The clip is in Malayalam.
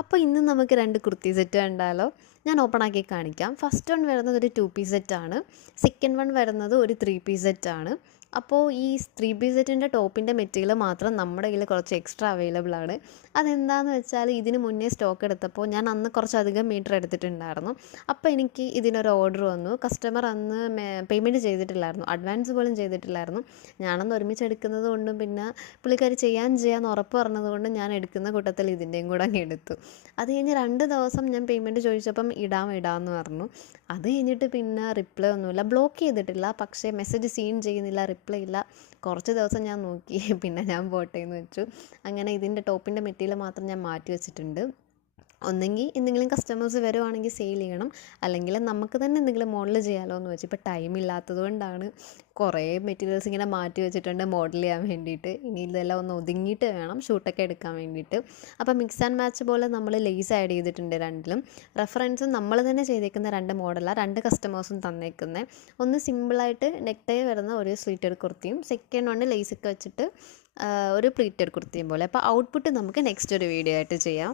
അപ്പോൾ ഇന്ന് നമുക്ക് 2 കുർത്തി സെറ്റ് കണ്ടാലോ? ഞാൻ ഓപ്പൺ ആക്കി കാണിക്കാം. ഫസ്റ്റ് വൺ വരുന്നത് ഒരു 2 പീസ് സെറ്റാണ്. സെക്കൻഡ് വൺ വരുന്നത് ഒരു 3 പീസ് സെറ്റാണ്. അപ്പോൾ ഈ 3 പീസ് സെറ്റിൻ്റെ ടോപ്പിൻ്റെ മെറ്റീരിയൽ മാത്രം നമ്മുടെ കയ്യിൽ കുറച്ച് എക്സ്ട്രാ അവൈലബിൾ ആണ്. അതെന്താണെന്ന് വെച്ചാൽ ഇതിന് മുന്നേ സ്റ്റോക്ക് എടുത്തപ്പോൾ ഞാൻ അന്ന് കുറച്ചധികം മീറ്റർ എടുത്തിട്ടുണ്ടായിരുന്നു. അപ്പോൾ എനിക്ക് ഇതിനൊരു ഓർഡർ വന്നു. കസ്റ്റമർ അന്ന് പേയ്മെൻറ്റ് ചെയ്തിട്ടില്ലായിരുന്നു. അഡ്വാൻസ് പോലും ചെയ്തിട്ടില്ലായിരുന്നു. ഞാനന്ന് ഒരുമിച്ച് എടുക്കുന്നത് കൊണ്ടും പിന്നെ പുള്ളിക്കാരി ചെയ്യാമെന്ന് ഉറപ്പ് പറഞ്ഞതുകൊണ്ട് ഞാൻ എടുക്കുന്ന കൂട്ടത്തിൽ ഇതിൻ്റെയും കൂടെ അങ്ങ് എടുത്തു. അത് കഴിഞ്ഞ് 2 ദിവസം ഞാൻ പേയ്മെൻറ്റ് ചോദിച്ചപ്പം ഇടാമെന്ന് പറഞ്ഞു. അത് കഴിഞ്ഞിട്ട് പിന്നെ റിപ്ലൈ ഒന്നുമില്ല. ബ്ലോക്ക് ചെയ്തിട്ടില്ല, പക്ഷേ മെസ്സേജ് സീൻ ചെയ്യുന്നില്ല, റിപ്ലൈ ഇല്ല. കുറച്ച് ദിവസം ഞാൻ നോക്കി, പിന്നെ ഞാൻ പോട്ടെ എന്ന് വെച്ചു. അങ്ങനെ ഇതിൻ്റെ ടോപ്പിൻ്റെ മെറ്റീരിയൽ മാത്രം ഞാൻ മാറ്റി വെച്ചിട്ടുണ്ട്. ഒന്നെങ്കിൽ എന്തെങ്കിലും കസ്റ്റമേഴ്സ് വരുവാണെങ്കിൽ സെയിൽ ചെയ്യണം, അല്ലെങ്കിൽ നമുക്ക് തന്നെ എന്തെങ്കിലും മോഡൽ ചെയ്യാമല്ലോ എന്ന് വെച്ചു. ഇപ്പോൾ ടൈം ഇല്ലാത്തത് കൊണ്ടാണ് കുറേ മെറ്റീരിയൽസ് ഇങ്ങനെ മാറ്റി വെച്ചിട്ടുണ്ട് മോഡൽ ചെയ്യാൻ വേണ്ടിയിട്ട്. ഇനി ഇതെല്ലാം ഒന്ന് ഒതുങ്ങിയിട്ട് വേണം ഷൂട്ടൊക്കെ എടുക്കാൻ വേണ്ടിയിട്ട്. അപ്പോൾ മിക്സ് ആൻഡ് മാച്ച് പോലെ നമ്മൾ ലേസ് ആഡ് ചെയ്തിട്ടുണ്ട് രണ്ടിലും. റെഫറൻസ് നമ്മൾ തന്നെ ചെയ്തേക്കുന്ന 2 മോഡലാണ് 2 കസ്റ്റമേഴ്സും തന്നേക്കുന്നത്. ഒന്ന് സിമ്പിളായിട്ട് നെക്ക് ടൈ വരുന്ന ഒരു സ്ലീറ്റഡ് കുർത്തിയും, സെക്കൻഡ് വണ് ലേസൊക്കെ വെച്ചിട്ട് ഒരു പ്ലീറ്റഡ് കുർത്തിയും പോലെ. അപ്പോൾ ഔട്ട്പുട്ട് നമുക്ക് നെക്സ്റ്റ് ഒരു വീഡിയോ ആയിട്ട് ചെയ്യാം.